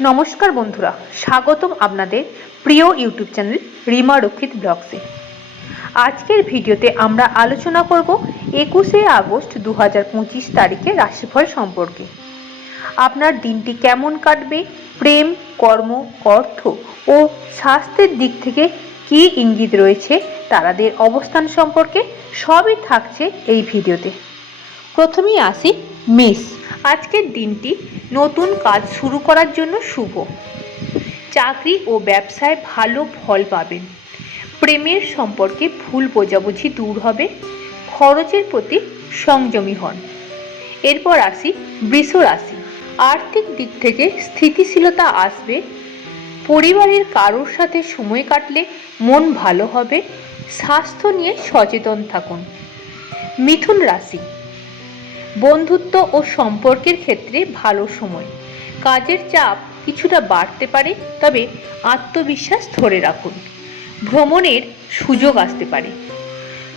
নমস্কার বন্ধুরা, স্বাগতম আপনাদের প্রিয় ইউটিউব চ্যানেল রিমা রক্ষিত ব্লগসে। আজকের ভিডিওতে আমরা আলোচনা করব 21শে আগস্ট 2025 তারিখের রাশিফল সম্পর্কে। আপনার দিনটি কেমন কাটবে, প্রেম, কর্ম, অর্থ ও স্বাস্থ্যের দিক থেকে কী ইঙ্গিত রয়েছে, তারাদের অবস্থান সম্পর্কে সবই থাকছে এই ভিডিওতে। প্রথমেই আসি মেষ। আজকের দিনটি নতুন কাজ শুরু করার জন্য শুভ। চাকরি ও ব্যবসায় ভালো ফল পাবেন। প্রেমের সম্পর্কে ভুল বোঝাবুঝি দূর হবে। খরচের প্রতি সংযমী হন। এরপর আসি বৃষ রাশি। আর্থিক দিক থেকে স্থিতিশীলতা আসবে। পরিবারের কারোর সাথে সময় কাটলে মন ভালো হবে। স্বাস্থ্য নিয়ে সচেতন থাকুন। মিথুন রাশি। বন্ধুত্ব ও সম্পর্কের ক্ষেত্রে ভালো সময়। কাজের চাপ কিছুটা বাড়তে পারে, তবে আত্মবিশ্বাস ধরে রাখুন। ভ্রমণের সুযোগ আসতে পারে।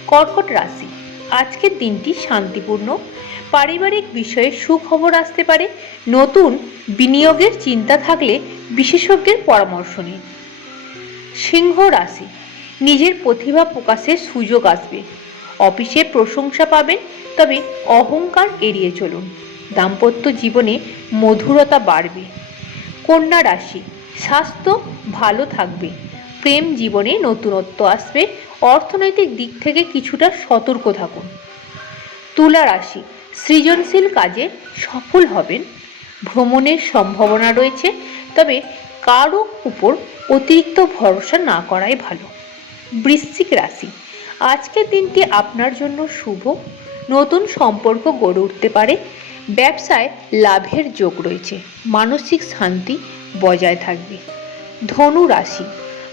কর্কট রাশি। আজকের দিনটি শান্তিপূর্ণ। পারিবারিক বিষয়ে সুখবর আসতে পারে। নতুন বিনিয়োগের চিন্তা থাকলে বিশেষজ্ঞের পরামর্শ নিন। সিংহ রাশি। নিজের প্রতিভা প্রকাশের সুযোগ আসবে। অফিসে প্রশংসা পাবেন, তবে অহংকার এড়িয়ে চলুন। দাম্পত্য জীবনে মধুরতা বাড়বে। কন্যা রাশি। স্বাস্থ্য ভালো থাকবে। প্রেম জীবনে নতুনত্ব আসবে। অর্থনৈতিক দিক থেকে কিছুটা সতর্ক থাকুন। তুলা রাশি। সৃজনশীল কাজে সফল হবেন। ভ্রমণের সম্ভাবনা রয়েছে, তবে কারো উপর অতিরিক্ত ভরসা না করাই ভালো। বৃশ্চিক রাশি। আজকের দিনটি আপনার জন্য শুভ। নতুন সম্পর্ক গড়ে উঠতে পারে। ব্যবসায় লাভের যোগ রয়েছে। মানসিক শান্তি বজায় থাকবে। ধনু রাশি।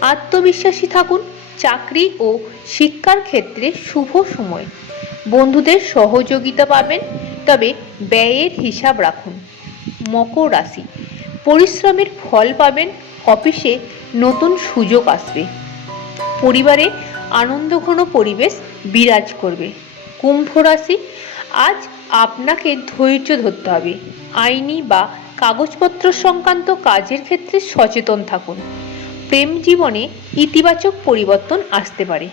আত্মবিশ্বাসী থাকুন। চাকরি ও শিক্ষার ক্ষেত্রে শুভ সময়। বন্ধুদের সহযোগিতা পাবেন, তবে ব্যয়ের হিসাব রাখুন। মকর রাশি। পরিশ্রমের ফল পাবেন। অফিসে নতুন সুযোগ আসবে। পরিবারে আনন্দঘন পরিবেশ বিরাজ করবে। কুম্ভ রাশি। আজ আপনাকে ধৈর্য ধরতে হবে। আইনি বা কাগজপত্র সংক্রান্ত কাজের ক্ষেত্রে সচেতন থাকুন। প্রেম জীবনে ইতিবাচক পরিবর্তন আসতে পারে।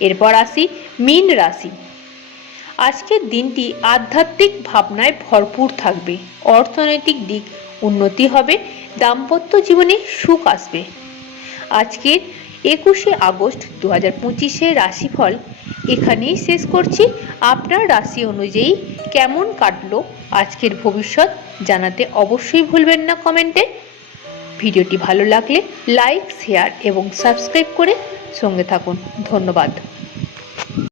এরপর আসি মীন রাশি। আজকের দিনটি আধ্যাত্মিক ভাবনায় ভরপুর থাকবে। অর্থনৈতিক দিক উন্নতি হবে। দাম্পত্য জীবনে সুখ আসবে। আজকের 21শে আগস্ট 2025 রাশিফল এখানেই শেষ করছি। আপনার রাশি অনুযায়ী কেমন কাটলো আজকের ভবিষ্যৎ জানাতে অবশ্যই ভুলবেন না কমেন্টে। ভিডিওটি ভালো লাগলে লাইক, শেয়ার এবং সাবস্ক্রাইব করে সঙ্গে থাকুন। ধন্যবাদ।